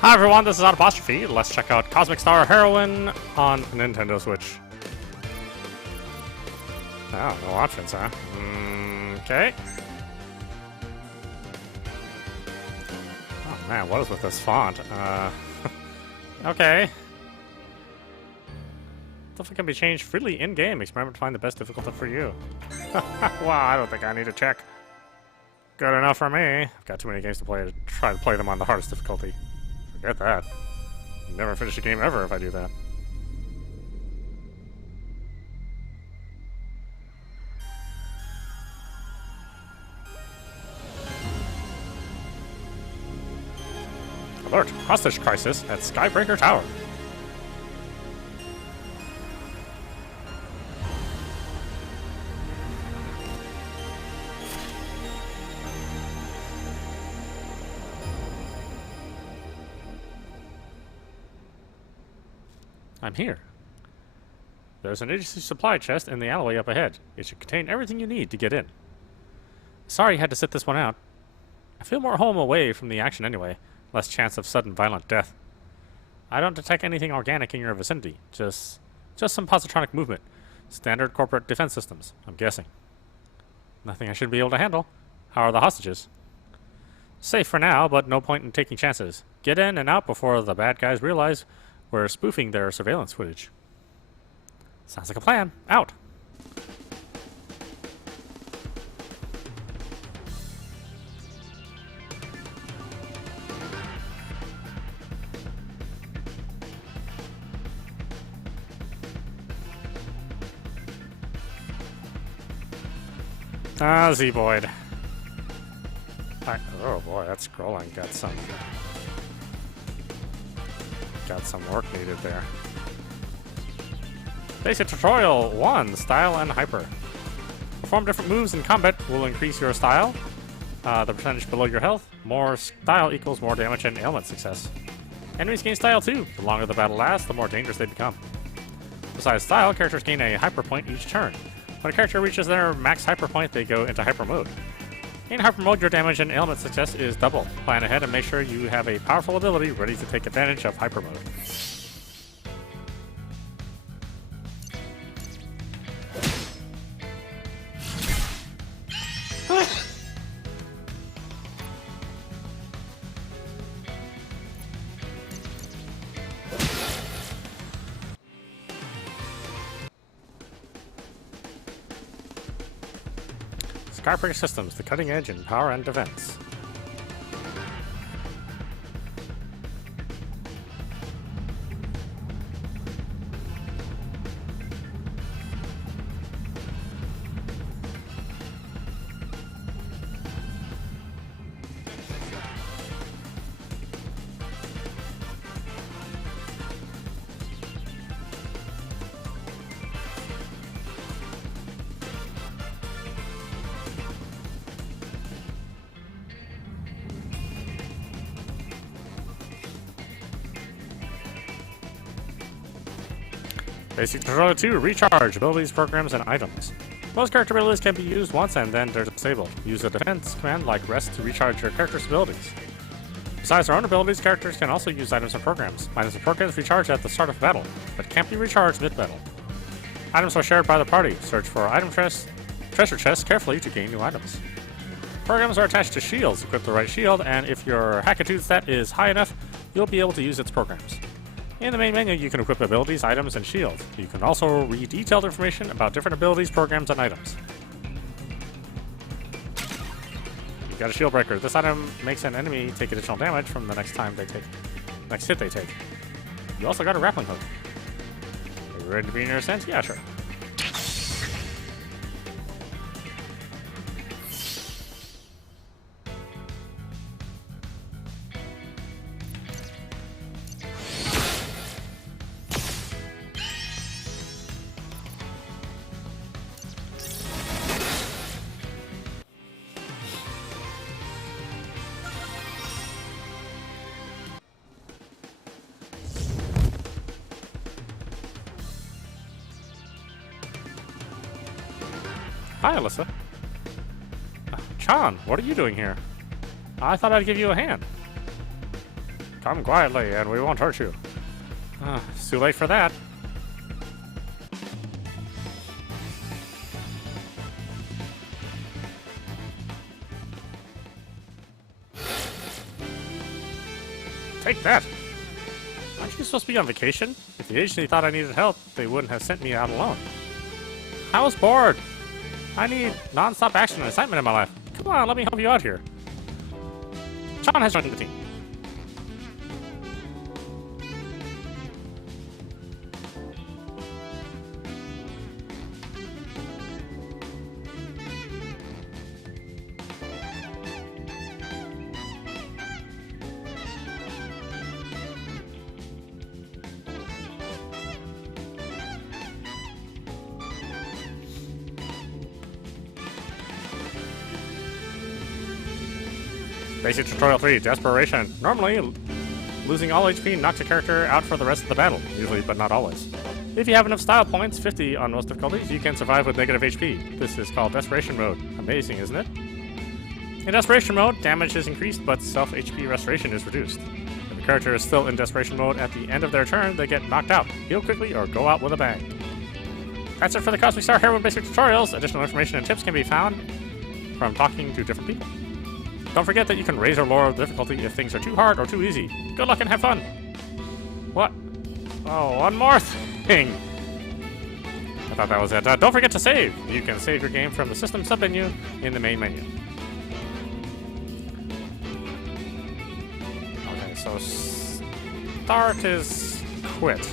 Hi everyone, this is audap. Let's check out Cosmic Star Heroine on Nintendo Switch. Oh, no options, huh? Okay. Oh man, what is with this font? Okay. Stuff can be changed freely in-game. Experiment to find the best difficulty for you. Wow, I don't think I need to check. Good enough for me. I've got too many games to play to try to play them on the hardest difficulty. Forget that. Never finish a game ever if I do that. Alert! Hostage crisis at Skybreaker Tower. I'm here. There's an agency supply chest in the alleyway up ahead. It should contain everything you need to get in. Sorry you had to sit this one out. I feel more home away from the action anyway. Less chance of sudden violent death. I don't detect anything organic in your vicinity. Just some positronic movement. Standard corporate defense systems, I'm guessing. Nothing I should be able to handle. How are the hostages? Safe for now, but no point in taking chances. Get in and out before the bad guys realize we're spoofing their surveillance footage. Sounds like a plan. Out! Ah, Z-Boyd. Oh boy, that scrolling got some work needed there. Basic Tutorial 1, Style and Hyper. Perform different moves in combat will increase your style. The percentage below your health. More style equals more damage and ailment success. Enemies gain style too. The longer the battle lasts, the more dangerous they become. Besides style, characters gain a hyper point each turn. When a character reaches their max hyper point, they go into hyper mode. In hyper mode, your damage and ailment success is double. Plan ahead and make sure you have a powerful ability ready to take advantage of hyper mode. Skybreaker Systems, the cutting edge in power and defense. Basic Tutorial 2, Recharge, abilities, programs, and items. Most character abilities can be used once and then they're disabled. Use a defense command like Rest to recharge your character's abilities. Besides their own abilities, characters can also use items and programs. Items and programs recharge at the start of battle, but can't be recharged mid-battle. Items are shared by the party. Search for item treasure chests carefully to gain new items. Programs are attached to shields. Equip the right shield, and if your Hackitude stat is high enough, you'll be able to use its programs. In the main menu, you can equip abilities, items, and shields. You can also read detailed information about different abilities, programs, and items. You got a shield breaker. This item makes an enemy take additional damage from the next hit they take. You also got a grappling hook. Are you ready to be in your ascent? Yeah, sure. Hi, Alyssa. Chan, what are you doing here? I thought I'd give you a hand. Come quietly and we won't hurt you. It's too late for that. Take that! Aren't you supposed to be on vacation? If the agency thought I needed help, they wouldn't have sent me out alone. I was bored. I need non-stop action and excitement in my life. Come on, let me help you out here. Sean has joined the team. Basic Tutorial 3, Desperation. Normally, losing all HP knocks a character out for the rest of the battle, usually, but not always. If you have enough style points, 50 on most difficulties, you can survive with negative HP. This is called Desperation Mode. Amazing, isn't it? In Desperation Mode, damage is increased, but self-HP restoration is reduced. If the character is still in Desperation Mode at the end of their turn, they get knocked out. Heal quickly or go out with a bang. That's it for the Cosmic Star Heroine Basic Tutorials. Additional information and tips can be found from talking to different people. Don't forget that you can raise or lower the difficulty if things are too hard or too easy. Good luck and have fun! What? Oh, one more thing! I thought that was it. Don't forget to save! You can save your game from the system submenu in the main menu. Okay, so start is quit.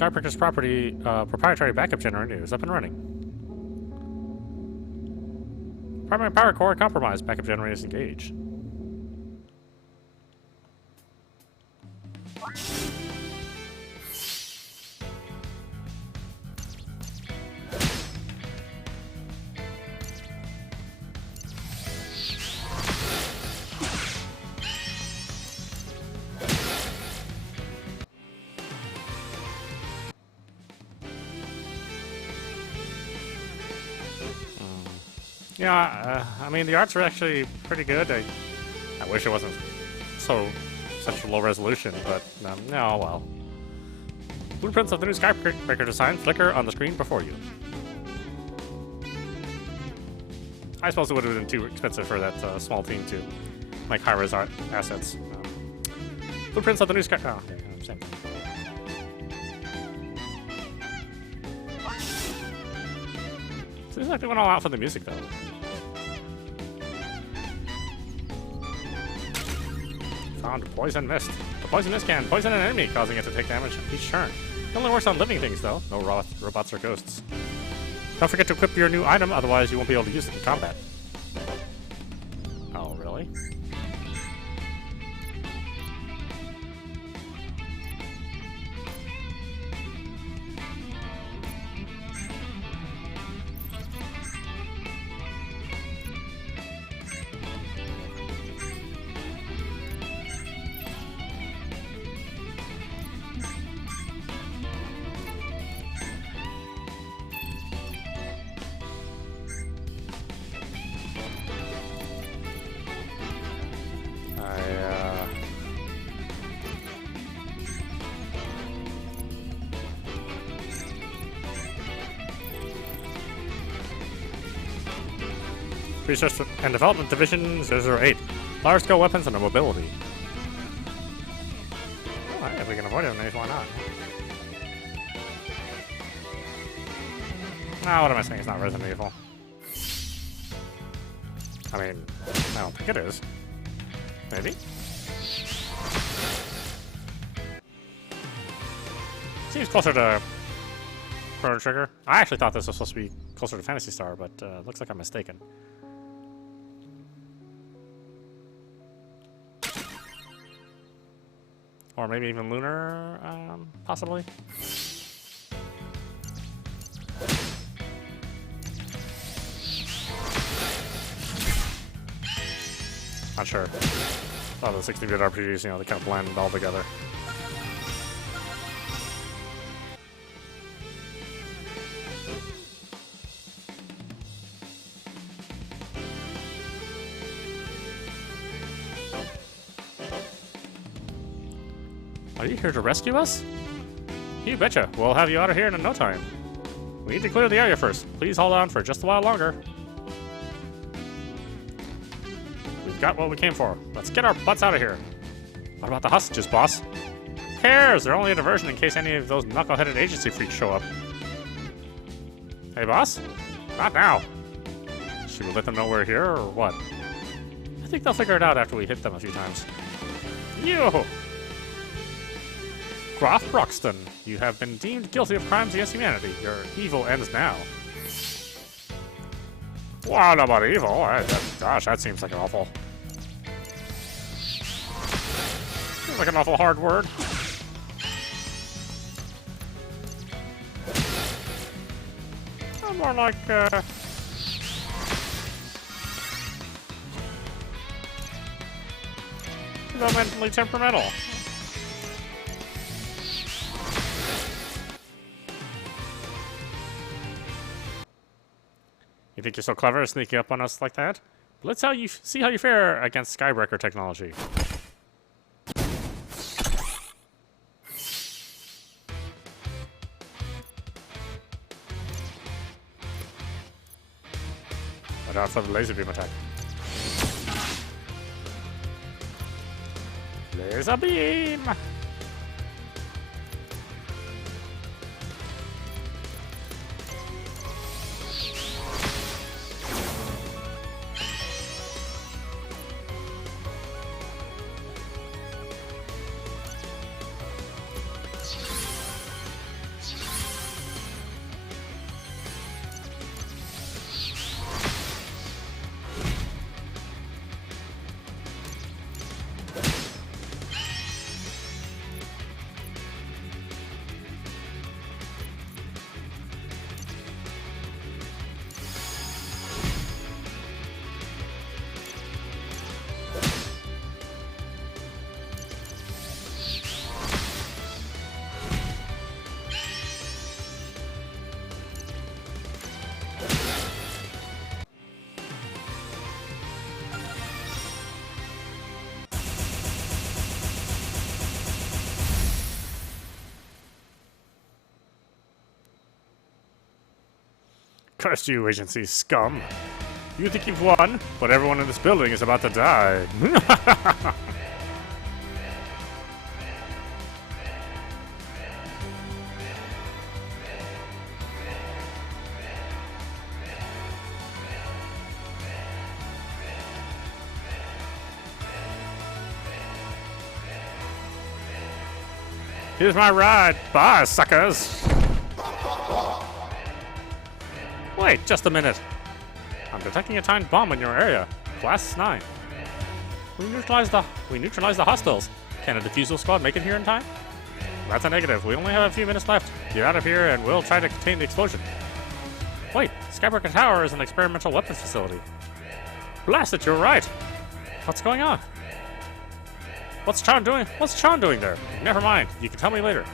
Skybreaker's proprietary backup generator is up and running. Primary power core compromised. Backup generator is engaged. Yeah, I mean, the arts are actually pretty good. I wish it wasn't such a low resolution, but no, well. Blueprints of the new Skybreaker design flicker on the screen before you. I suppose it would have been too expensive for that small team to make high-res art assets. Blueprints of the new Skybreaker. Oh, yeah, same thing. Seems like they went all out for the music, though. Found poison mist. The poison mist can poison an enemy, causing it to take damage each turn. It only works on living things, though. No robots or ghosts. Don't forget to equip your new item, otherwise you won't be able to use it in combat. Oh, really? Research and Development Division 008. Large-scale weapons and mobility. Oh, hey, if we can avoid enemies, why not? Ah, what am I saying? It's not Resident Evil. I mean, I don't think it is. Maybe? Seems closer to Chrono Trigger. I actually thought this was supposed to be closer to Phantasy Star, but looks like I'm mistaken. Or maybe even Lunar, possibly. Not sure. Oh, the 16-bit RPGs, you know, they kind of blend all together. Are you here to rescue us? You betcha. We'll have you out of here in no time. We need to clear the area first. Please hold on for just a while longer. We've got what we came for. Let's get our butts out of here. What about the hostages, boss? Who cares? They're only a diversion in case any of those knuckle-headed agency freaks show up. Hey, boss? Not now. Should we let them know we're here, or what? I think they'll figure it out after we hit them a few times. Yo! Graf Broxton, you have been deemed guilty of crimes against humanity. Your evil ends now. What about evil? Gosh, that seems like an awful... Seems like an awful hard word. More like, mentally temperamental. You think you're so clever sneaking up on us like that? Let's see how you fare against Skybreaker technology. Watch out for the laser beam attack. Laser beam! Curse you, agency scum. You think you've won, but everyone in this building is about to die. Here's my ride. Bye, suckers. Wait, just a minute. I'm detecting a timed bomb in your area. Blast 9. We neutralized the hostiles. Can a defusal squad make it here in time? That's a negative. We only have a few minutes left. Get out of here and we'll try to contain the explosion. Wait, Skybreaker Tower is an experimental weapons facility. Blast it, you're right. What's going on? What's Chan doing? What's Chan doing there? Never mind. You can tell me later.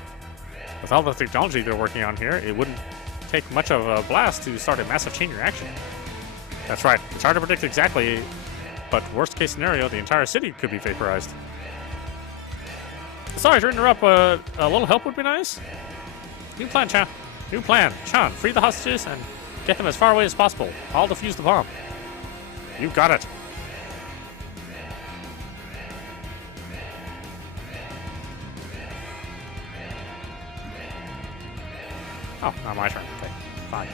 With all the technology they're working on here, it wouldn't take much of a blast to start a massive chain reaction. That's right. It's hard to predict exactly, but worst case scenario, the entire city could be vaporized. Sorry to interrupt, a little help would be nice. New plan, Chan. New plan. Chan, free the hostages and get them as far away as possible. I'll defuse the bomb. You got it. Oh, not my turn. Okay, fine.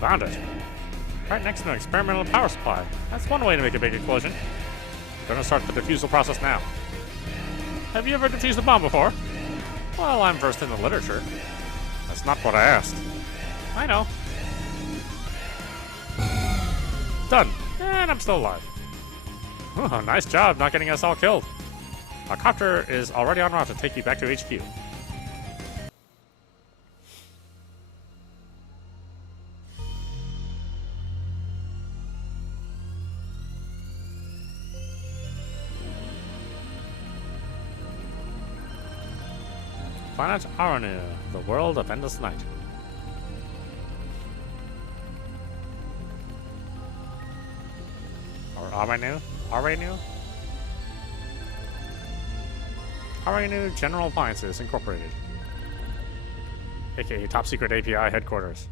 Found it. Right next to an experimental power supply. That's one way to make a big explosion. Gonna start the defusal process now. Have you ever defused a bomb before? Well, I'm versed in the literature. That's not what I asked. I know. Done. And I'm still alive. Oh, nice job not getting us all killed. Our copter is already en route to take you back to HQ. Planet Aranu, the world of endless night. Or Aranu? Aranu? Aranu General Appliances Incorporated. AKA Top Secret API Headquarters.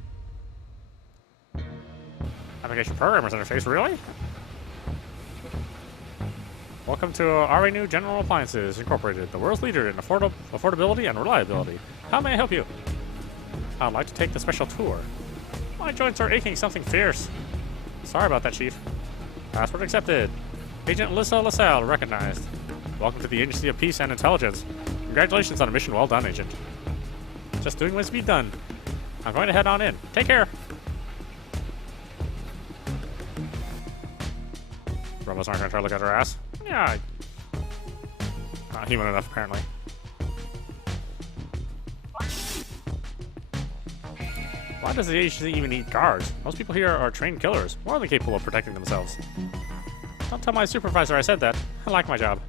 Application Programmers Interface, really? Welcome to Aranu General Appliances Incorporated, the world's leader in affordability and reliability. How may I help you? I'd like to take the special tour. My joints are aching something fierce. Sorry about that, Chief. Password accepted. Agent Alyssa LaSalle recognized. Welcome to the Agency of Peace and Intelligence. Congratulations on a mission well done, Agent. Just doing what's to be done. I'm going to head on in. Take care. Robots aren't going to try to look at her ass. Yeah. Not human enough, apparently. Why does the agency even need guards? Most people here are trained killers, more than capable of protecting themselves. Don't tell my supervisor I said that. I like my job.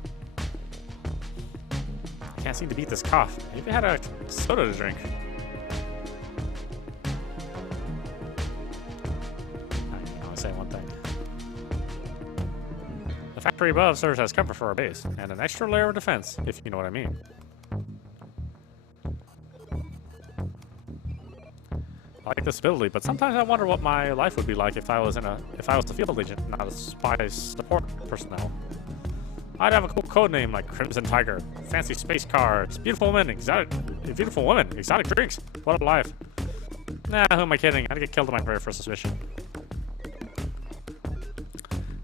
I can't seem to beat this cough. Maybe I had a soda to drink. I can only say one thing. The factory above serves as cover for our base, and an extra layer of defense, if you know what I mean. I like this ability, but sometimes I wonder what my life would be like if I was the field agent, not a spy support personnel. I'd have a cool code name like Crimson Tiger, fancy space cars, beautiful women, exotic drinks. What a life. Nah, who am I kidding? I'd get killed in my very first mission.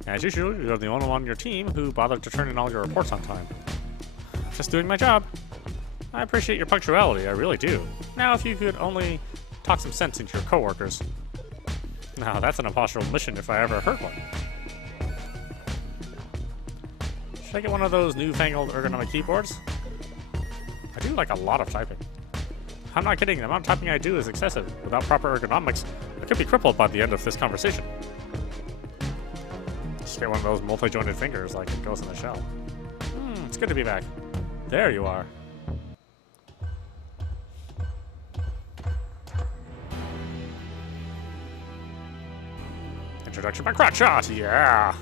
As usual, you're the only one on your team who bothered to turn in all your reports on time. Just doing my job. I appreciate your punctuality, I really do. Now, if you could only talk some sense into your coworkers. Now, that's an impossible mission if I ever heard one. Should I get one of those newfangled ergonomic keyboards? I do like a lot of typing. I'm not kidding, the amount of typing I do is excessive. Without proper ergonomics, I could be crippled by the end of this conversation. Just get one of those multi-jointed fingers like it goes in the shell. It's good to be back. There you are. Introduction by crack shot, yeah!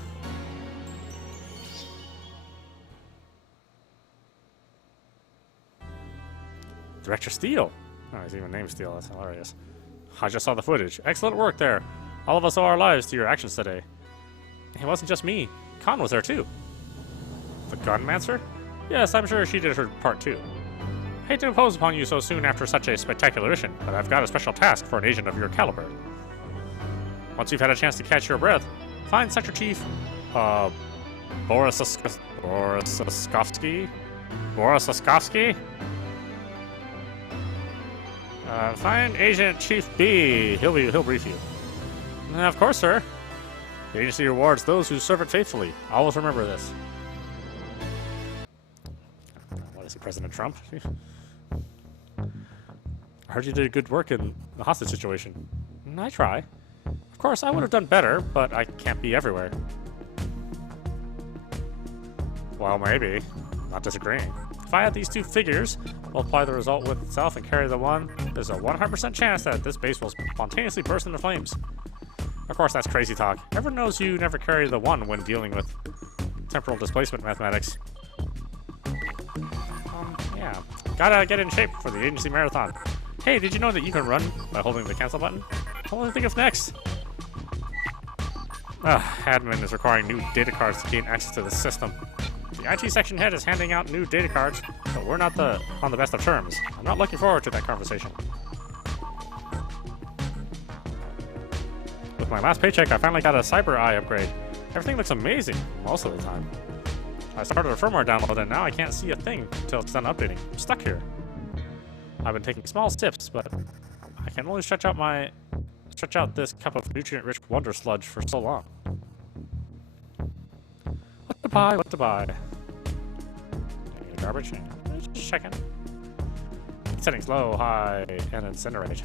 Director Steele. Oh, he's even named Steele, that's hilarious. I just saw the footage. Excellent work there. All of us owe our lives to your actions today. It wasn't just me. Khan was there too. The Gunmancer? Yes, I'm sure she did her part too. Hate to impose upon you so soon after such a spectacular mission, but I've got a special task for an agent of your caliber. Once you've had a chance to catch your breath, find Sector Chief, Borisovsky? Find Agent Chief B. He'll brief you. Of course, sir. The agency rewards those who serve it faithfully. Always remember this. What is he, President Trump? I heard you did good work in the hostage situation. I try. Of course, I would have done better, but I can't be everywhere. Well, maybe. Not disagreeing. If I had these two figures, multiply the result with itself and carry the one, there's a 100% chance that this base will spontaneously burst into flames. Of course, that's crazy talk. Everyone knows you never carry the one when dealing with temporal displacement mathematics. Yeah. Gotta get in shape for the agency marathon. Hey, did you know that you can run by holding the cancel button? What do you think of next? Admin is requiring new data cards to gain access to the system. The IT section head is handing out new data cards, but we're not on the best of terms. I'm not looking forward to that conversation. With my last paycheck, I finally got a Cyber Eye upgrade. Everything looks amazing, most of the time. I started a firmware download and now I can't see a thing until it's done updating. I'm stuck here. I've been taking small steps, but I can only stretch out this cup of nutrient-rich wonder sludge for so long. buy? What to buy? Garbage. Just checking. Settings low, high, and incinerate.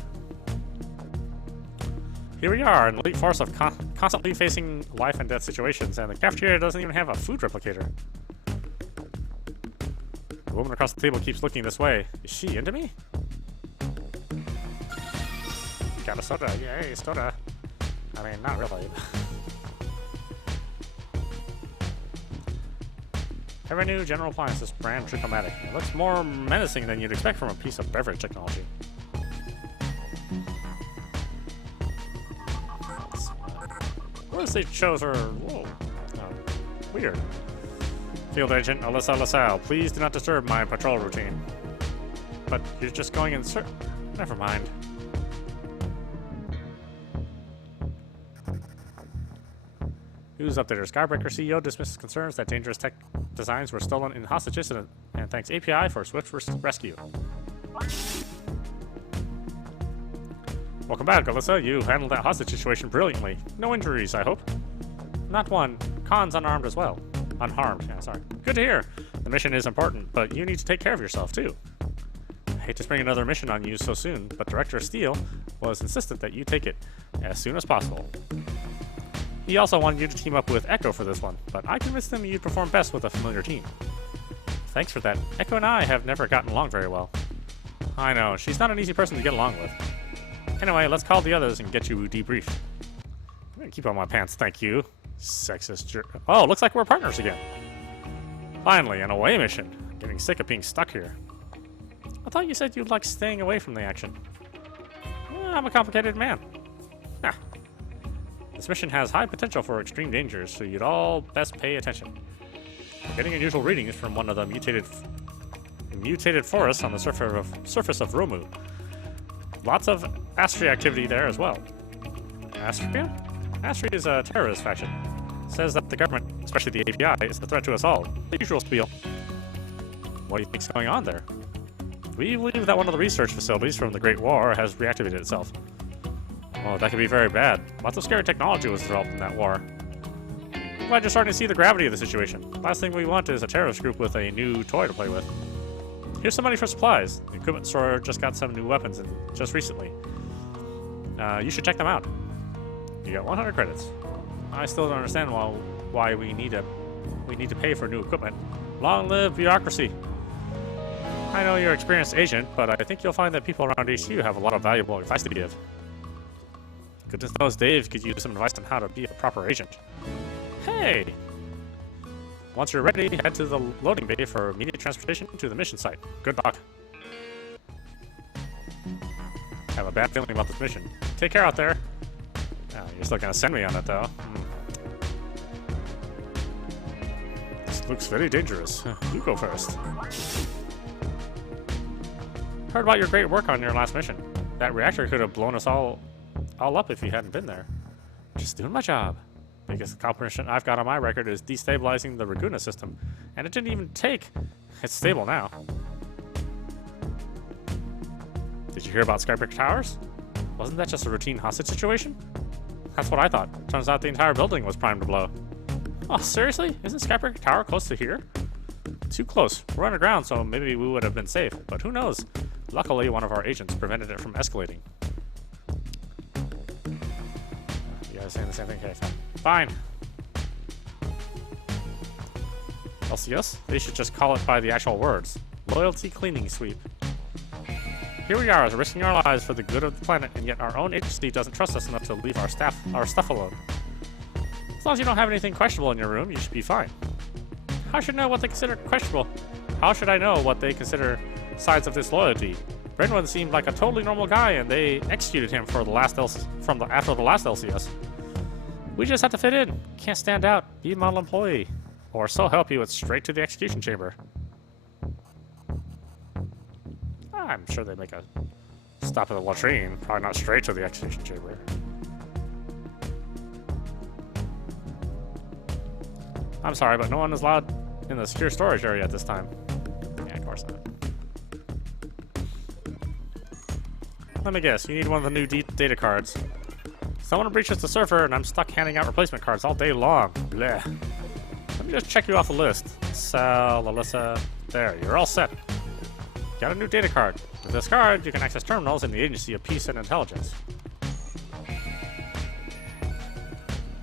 Here we are in the elite force of constantly facing life and death situations, and the cafeteria doesn't even have a food replicator. The woman across the table keeps looking this way. Is she into me? Got a soda. Yay, soda. I mean, not really. Every new general appliance is brand Trichomatic. It looks more menacing than you'd expect from a piece of beverage technology. What is they chose her? Whoa. Weird. Field Agent Alyssa LaSalle, please do not disturb my patrol routine. But you're just going in search. Never mind. News updater. Skybreaker CEO dismisses concerns that dangerous tech designs were stolen in hostage incident and thanks API for swift rescue. Welcome back, Alyssa. You handled that hostage situation brilliantly. No injuries, I hope. Not one. Khan's unarmed as well. Unharmed, yeah, sorry. Good to hear. The mission is important, but you need to take care of yourself, too. I hate to spring another mission on you so soon, but Director Steele was insistent that you take it as soon as possible. He also wanted you to team up with Echo for this one, but I convinced him you'd perform best with a familiar team. Thanks for that. Echo and I have never gotten along very well. I know, she's not an easy person to get along with. Anyway, let's call the others and get you debriefed. I'm gonna keep on my pants, thank you. Sexist jerk. Oh, looks like we're partners again. Finally, an away mission. I'm getting sick of being stuck here. I thought you said you'd like staying away from the action. Well, I'm a complicated man. Huh. This mission has high potential for extreme dangers, so you'd all best pay attention. We're getting unusual readings from one of the mutated forests on the surface of Romu. Lots of Astri activity there as well. Astria? Astri is a terrorist faction. Says that the government, especially the API, is a threat to us all. The usual spiel. What do you think's going on there? We believe that one of the research facilities from the Great War has reactivated itself. Oh, that could be very bad. Lots of scary technology was developed in that war. I'm glad you're starting to see the gravity of the situation. Last thing we want is a terrorist group with a new toy to play with. Here's some money for supplies. The equipment store just got some new weapons just recently. You should check them out. You got 100 credits. I still don't understand why we need to pay for new equipment. Long live bureaucracy. I know you're an experienced agent, but I think you'll find that people around HQ have a lot of valuable advice to give. Goodness knows Dave could use some advice on how to be a proper agent. Hey! Once you're ready, head to the loading bay for immediate transportation to the mission site. Good luck. I have a bad feeling about this mission. Take care out there. Oh, you're still gonna send me on it, though. This looks very dangerous. You go first. Heard about your great work on your last mission. That reactor could have blown us all up if you hadn't been there. Just doing my job. Biggest accomplishment I've got on my record is destabilizing the Raguna system. And it didn't even take. It's stable now. Did you hear about Skybreaker Towers? Wasn't that just a routine hostage situation? That's what I thought. Turns out the entire building was primed to blow. Oh, seriously? Isn't Skybreaker Tower close to here? Too close. We're underground, so maybe we would have been safe. But who knows? Luckily, one of our agents prevented it from escalating. You guys saying the same thing? Okay, fine. LCS? They should just call it by the actual words. Loyalty Cleaning Sweep. Here we are, risking our lives for the good of the planet, and yet our own agency doesn't trust us enough to leave our stuff alone. As long as you don't have anything questionable in your room, you should be fine. How should I know what they consider questionable? How should I know what they consider sides of disloyalty? Brenwan seemed like a totally normal guy, and they executed him for after the last LCS. We just have to fit in. Can't stand out. Be a model employee. Or so help you, it's straight to the execution chamber. I'm sure they make a stop at the latrine. Probably not straight to the execution chamber. I'm sorry, but no one is allowed in the secure storage area at this time. Yeah, of course not. Let me guess, you need one of the new data cards. Someone breaches the server and I'm stuck handing out replacement cards all day long. Blech. Let Just check you off the list. Sal, Alyssa. There, you're all set. Got a new data card. With this card, you can access terminals in the Agency of Peace and Intelligence.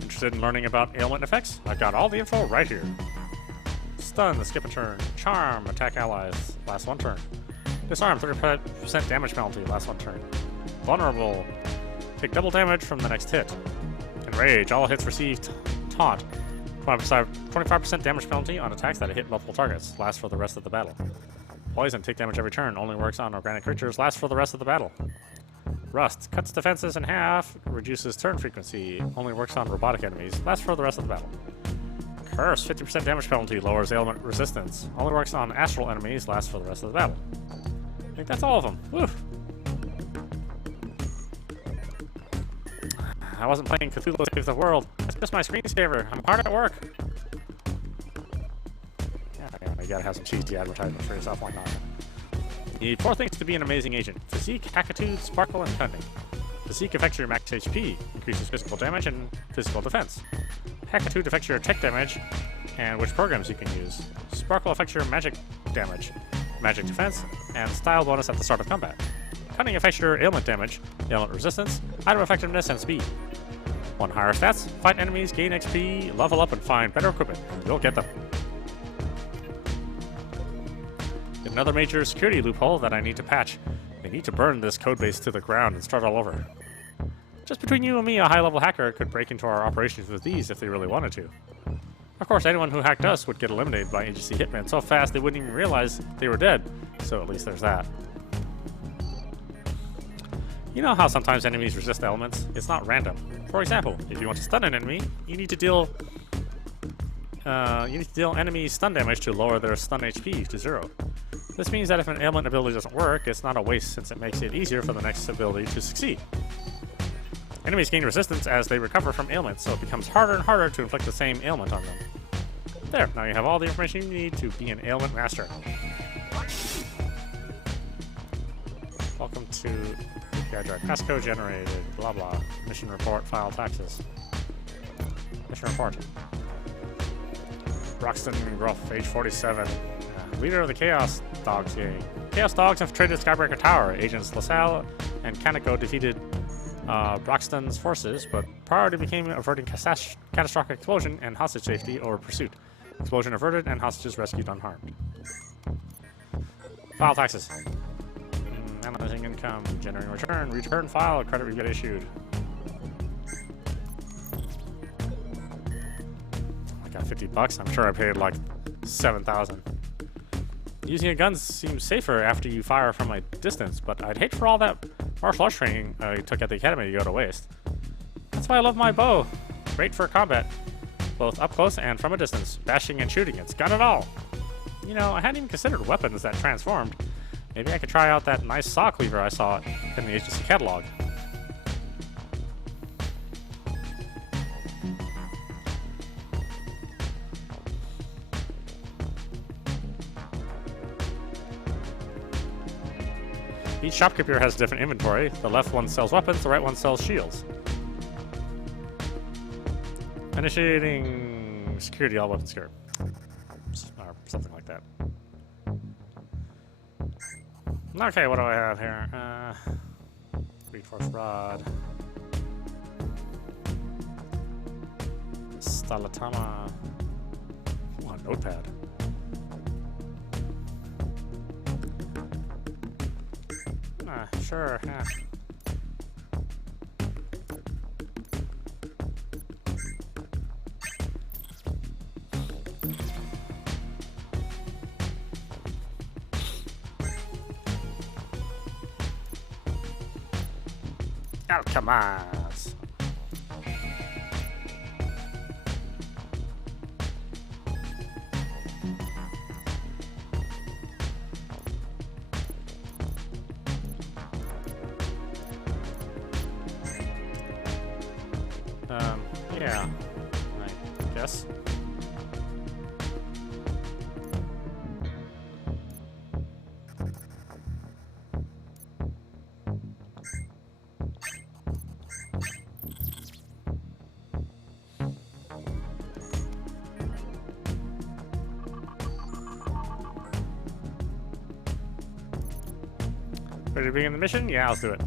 Interested in learning about ailment effects? I've got all the info right here. Stun, skip a turn. Charm, attack allies, last one turn. Disarm, 30% damage penalty, last one turn. Vulnerable, take double damage from the next hit. Enrage, all hits received. Taunt, 25% damage penalty on attacks that hit multiple targets, lasts for the rest of the battle. Poison, take damage every turn, only works on organic creatures, lasts for the rest of the battle. Rust, cuts defenses in half, reduces turn frequency, only works on robotic enemies, lasts for the rest of the battle. Curse, 50% damage penalty, lowers ailment resistance, only works on astral enemies, lasts for the rest of the battle. I think that's all of them. Woo! I wasn't playing Cthulhu Saves the World. That's just my screensaver. I'm hard at work. Yeah, you gotta have some cheesy advertisements for yourself. Why not? You need 4 things to be an amazing agent. Physique, hackitude, sparkle, and cunning. Physique affects your max HP, increases physical damage and physical defense. Hackitude affects your tech damage and which programs you can use. Sparkle affects your magic damage, magic defense, and style bonus at the start of combat. Cunning affects your ailment damage, ailment resistance, item effectiveness, and speed. 1 higher stats, fight enemies, gain XP, level up, and find better equipment. You'll get them. Another major security loophole that I need to patch. They need to burn this codebase to the ground and start all over. Just between you and me, a high-level hacker could break into our operations with these if they really wanted to. Of course, anyone who hacked us would get eliminated by agency hitmen so fast they wouldn't even realize they were dead, so at least there's that. You know how sometimes enemies resist elements? It's not random. For example, if you want to stun an enemy, you need to deal enemy stun damage to lower their stun HP to 0. This means that if an ailment ability doesn't work, it's not a waste since it makes it easier for the next ability to succeed. Enemies gain resistance as they recover from ailments, so it becomes harder and harder to inflict the same ailment on them. There, now you have all the information you need to be an ailment master. Welcome to API passcode generated, blah blah. Mission report, file taxes. Mission report. Broxton Gruff, age 47. Leader of the Chaos Dogs gang. Chaos Dogs infiltrated Skybreaker Tower. Agents LaSalle and Kaneko defeated Broxton's forces, but priority became averting catastrophic explosion and hostage safety over pursuit. Explosion averted and hostages rescued unharmed. File taxes. Analyzing income, generating return file, credit rebate issued. I got $50. I'm sure I paid like $7,000. Using a gun seems safer after you fire from a distance, but I'd hate for all that martial arts training I took at the academy to go to waste. That's why I love my bow. Great for combat, both up close and from a distance. Bashing and shooting, it's got it all. You know, I hadn't even considered weapons that transformed. Maybe I could try out that nice saw cleaver I saw in the agency catalog. Each shopkeeper has a different inventory. The left one sells weapons, the right one sells shields. Initiating security all weapons here. Or something like that. Okay, what do I have here? Read Force Rod. Stalatama. Oh, a notepad. Sure, yeah. Alchemist. Yeah, I guess. Ready to begin the mission? Yeah, let's do it.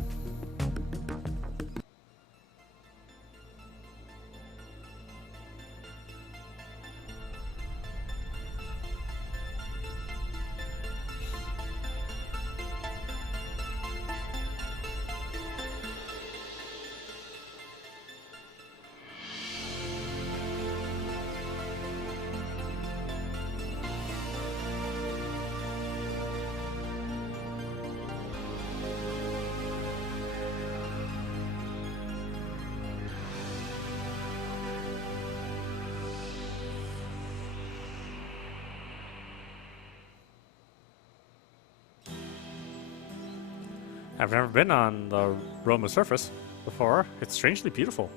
I've never been on the Roma surface before. It's strangely beautiful,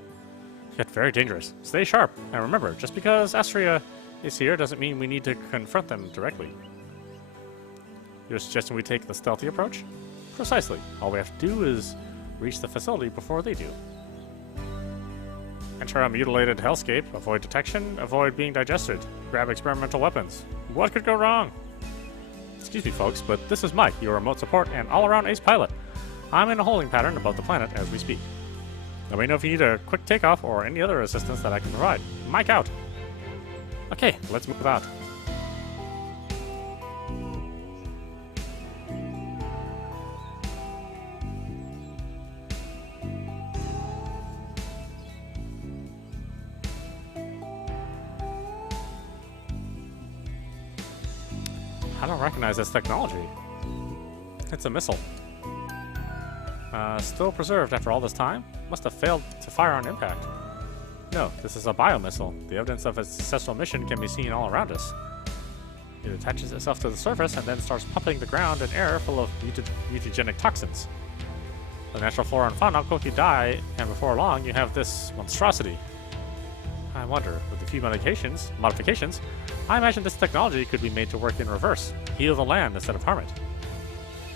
yet very dangerous. Stay sharp, and remember, just because Astria is here doesn't mean we need to confront them directly. You're suggesting we take the stealthy approach? Precisely. All we have to do is reach the facility before they do. Enter a mutilated hellscape, avoid detection, avoid being digested, grab experimental weapons. What could go wrong? Excuse me, folks, but this is Mike, your remote support and all-around ace pilot. I'm in a holding pattern above the planet as we speak. Let me know if you need a quick takeoff or any other assistance that I can provide. Mike out. Okay, let's move out. I don't recognize this technology. It's a missile. Still preserved after all this time? Must have failed to fire on impact. No, this is a biomissile. The evidence of its successful mission can be seen all around us. It attaches itself to the surface and then starts pumping the ground and air full of mutagenic toxins. The natural flora and fauna quickly die, and before long you have this monstrosity. I wonder, with a few modifications, I imagine this technology could be made to work in reverse. Heal the land instead of harm it.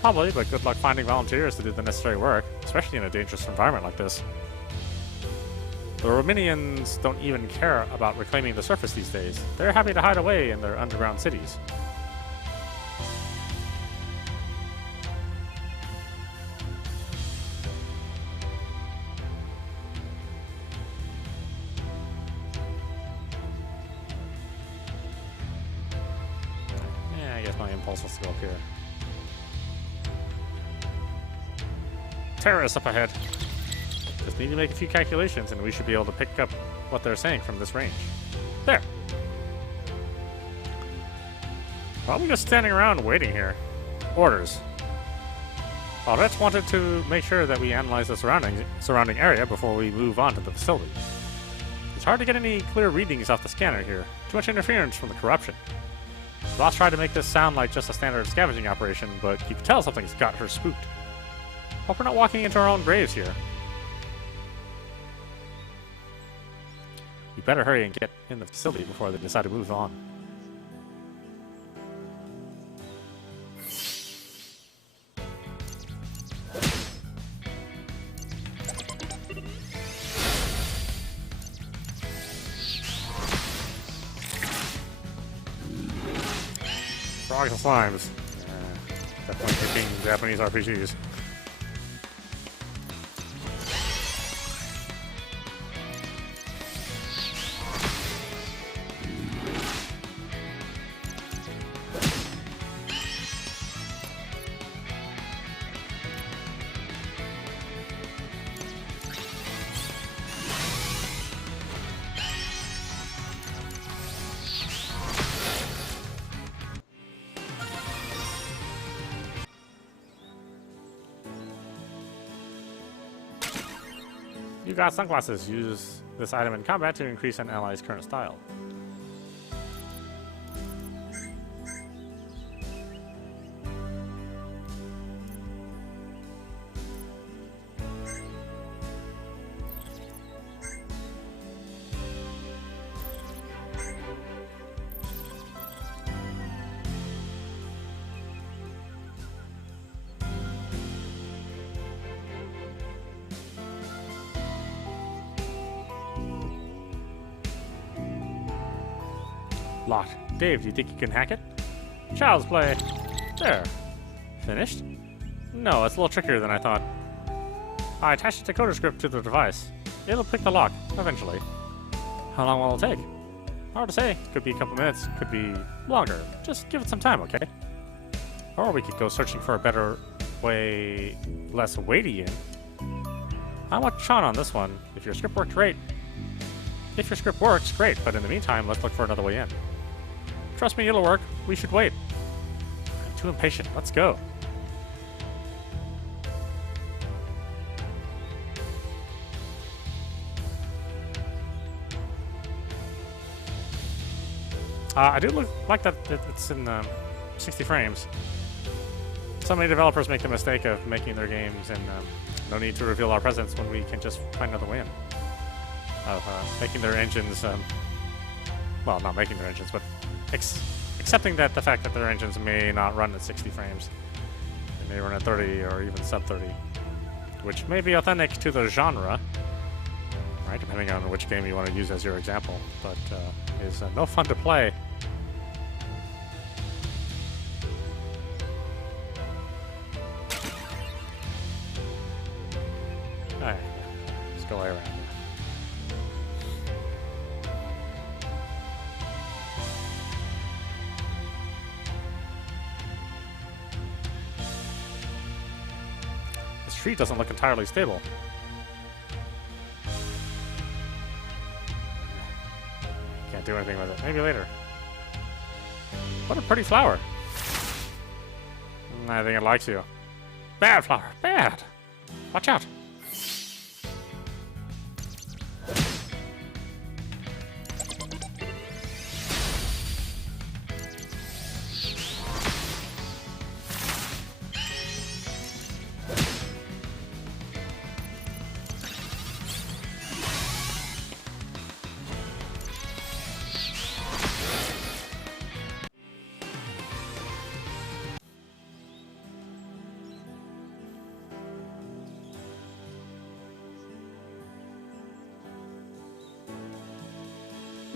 Probably, but good luck finding volunteers to do the necessary work, especially in a dangerous environment like this. The Romanians don't even care about reclaiming the surface these days. They're happy to hide away in their underground cities. Yeah, I guess my impulse was to go up here. Terrorists up ahead. Just need to make a few calculations and we should be able to pick up what they're saying from this range. There! Probably just standing around waiting here. Orders. Audap wanted to make sure that we analyze the surrounding area before we move on to the facility. It's hard to get any clear readings off the scanner here. Too much interference from the corruption. The boss tried to make this sound like just a standard scavenging operation, but you can tell something's got her spooked. Hope we're not walking into our own graves here. We better hurry and get in the facility before they decide to move on. Frogs and slimes. Definitely picking Japanese RPGs. You got sunglasses. Use this item in combat to increase an ally's current style. Locked. Dave, do you think you can hack it? Child's play. There. Finished? No, it's a little trickier than I thought. I attached a decoder script to the device. It'll pick the lock, eventually. How long will it take? Hard to say. Could be a couple minutes, could be longer. Just give it some time, okay? Or we could go searching for a better way, less weighty in. I want Sean on this one. If your script worked, great. If your script works, great, but in the meantime, let's look for another way in. Trust me, it'll work. We should wait. I'm too impatient. Let's go. I do like that it's in 60 frames. So many developers make the mistake of making their games and no need to reveal our presence when we can just find another way in. Of making their engines, well, not making their engines, but accepting that the fact that their engines may not run at 60 frames. They may run at 30 or even sub 30, which may be authentic to the genre, right? Depending on which game you want to use as your example, but is no fun to play. Alright, let's go way around here. This tree doesn't look entirely stable. Can't do anything with it. Maybe later. What a pretty flower. I think it likes you. Bad flower. Bad. Watch out.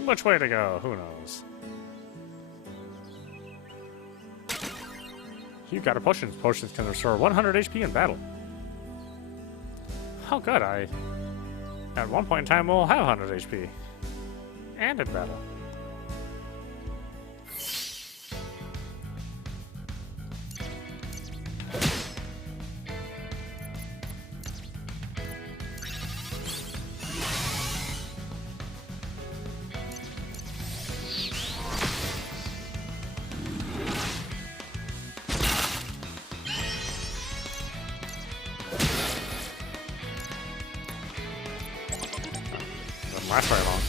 Which way to go? Who knows? You've got a potion. Potions can restore 100 HP in battle. Oh good, at one point in time will have 100 HP. And in battle. Last very long.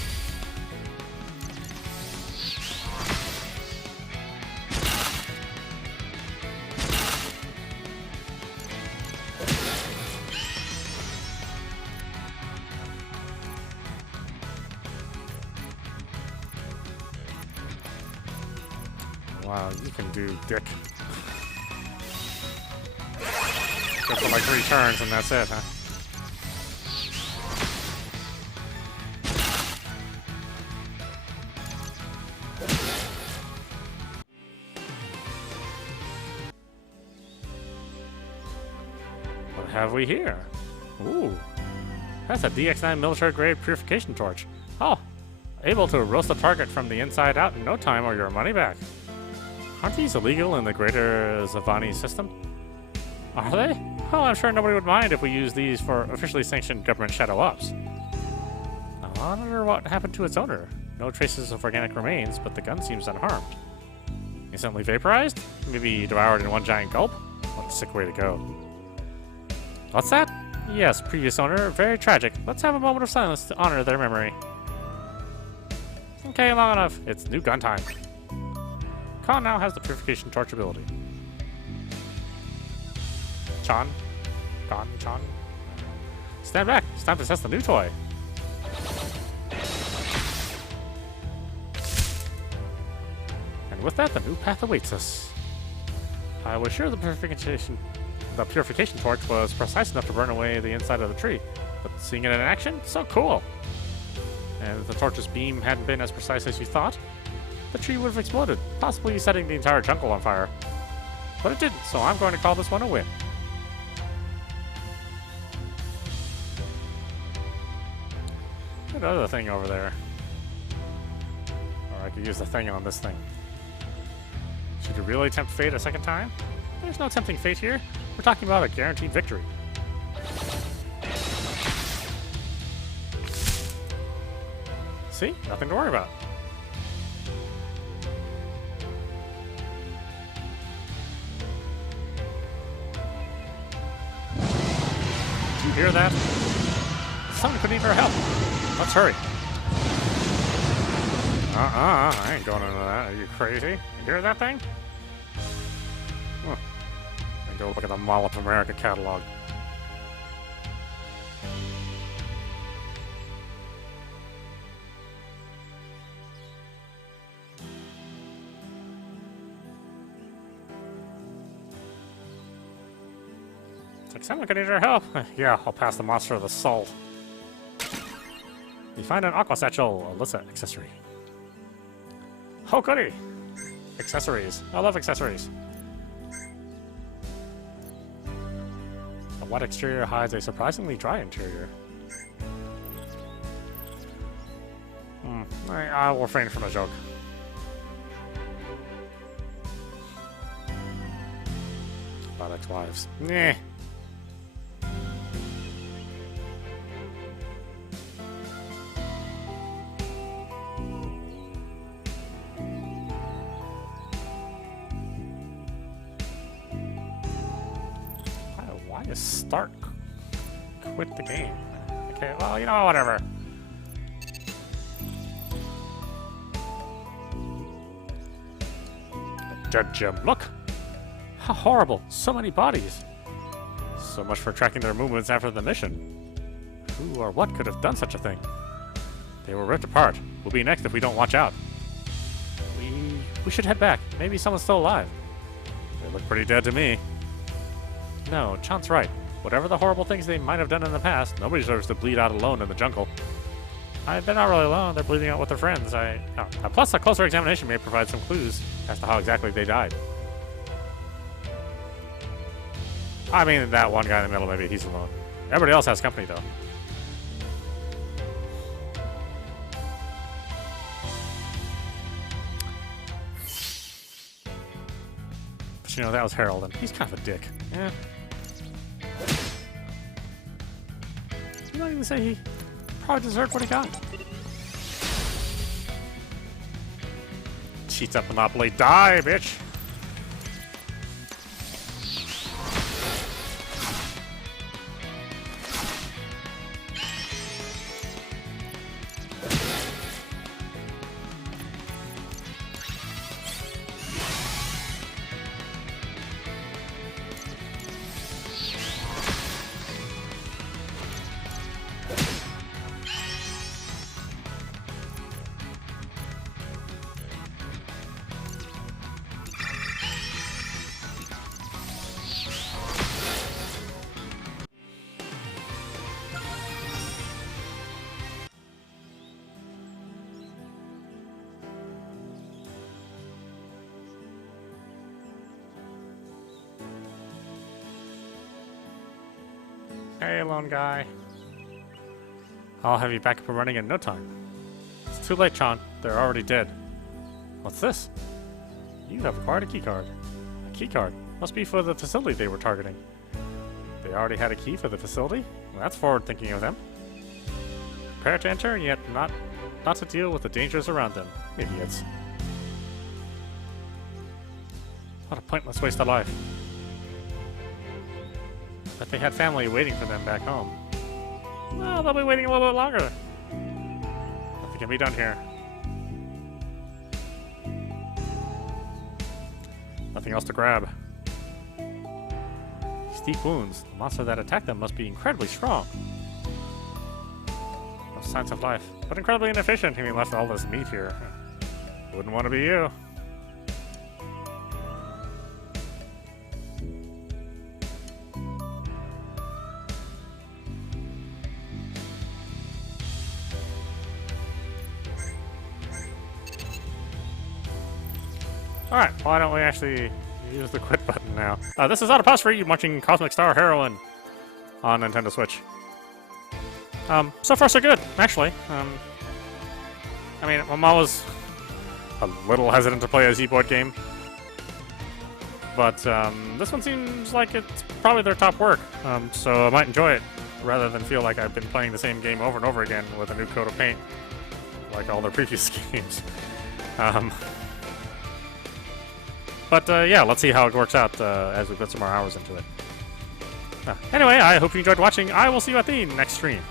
Wow, you can do dick. Go for like 3 turns and that's it, huh? Have we here? Ooh, that's a DX9 military-grade purification torch. Oh, able to roast a target from the inside out in no time or your money back. Aren't these illegal in the greater Zavani system? Are they? Well, I'm sure nobody would mind if we use these for officially sanctioned government shadow ops. I wonder what happened to its owner. No traces of organic remains, but the gun seems unharmed. Instantly vaporized? Maybe devoured in one giant gulp? What a sick way to go. What's that? Yes, previous owner. Very tragic. Let's have a moment of silence to honor their memory. Okay, long enough. It's new gun time. Khan now has the purification torch ability. Chan? Chan? Stand back. It's time to test the new toy. And with that, the new path awaits us. I was sure the purification torch was precise enough to burn away the inside of the tree, but seeing it in action, so cool! And if the torch's beam hadn't been as precise as you thought, the tree would have exploded, possibly setting the entire jungle on fire. But it didn't, so I'm going to call this one a win. That other thing over there. Or I could use the thing on this thing. Should you really tempt fate a second time? There's no tempting fate here. We're talking about a guaranteed victory. See? Nothing to worry about. Do you hear that? Someone could need our help. Let's hurry. I ain't going into that. Are you crazy? You hear that thing? Huh. I go look at the Mall of America catalog. It's like someone could need our help. Yeah, I'll pass the monster of the salt. You find an aqua satchel, Alyssa accessory. Oh goody! Accessories. I love accessories. A wet exterior hides a surprisingly dry interior. I will refrain from a joke. About ex-wives. Nah. Start. Quit the game. Okay, well, you know, whatever. A dead gem. Look! How horrible. So many bodies. So much for tracking their movements after the mission. Who or what could have done such a thing? They were ripped apart. We'll be next if we don't watch out. We should head back. Maybe someone's still alive. They look pretty dead to me. No, Chant's right. Whatever the horrible things they might have done in the past, nobody deserves to bleed out alone in the jungle. They're not really alone. They're bleeding out with their friends. Plus, a closer examination may provide some clues as to how exactly they died. I mean, that one guy in the middle, maybe he's alone. Everybody else has company, though. But you know, that was Harold, and he's kind of a dick. Yeah. You might even say he probably deserved what he got. Cheats at Monopoly. Die, bitch! Hey, lone guy. I'll have you back up and running in no time. It's too late, Chan. They're already dead. What's this? You have acquired a keycard. A keycard? Must be for the facility they were targeting. They already had a key for the facility? Well, that's forward-thinking of them. Prepare to enter, and yet not to deal with the dangers around them. Idiots. What a pointless waste of life. But they had family waiting for them back home. Well, they'll be waiting a little bit longer. Nothing can be done here. Nothing else to grab. These deep wounds. The monster that attacked them must be incredibly strong. No signs of life, but incredibly inefficient having left all this meat here. Wouldn't want to be you. Alright, why don't we actually use the quit button now? This is audap for you watching Cosmic Star Heroine on Nintendo Switch. So far so good, actually. I mean, I'm always a little hesitant to play a Z-board game, but this one seems like it's probably their top work, so I might enjoy it rather than feel like I've been playing the same game over and over again with a new coat of paint, like all their previous games. But yeah, let's see how it works out as we put some more hours into it. Anyway, I hope you enjoyed watching. I will see you at the next stream.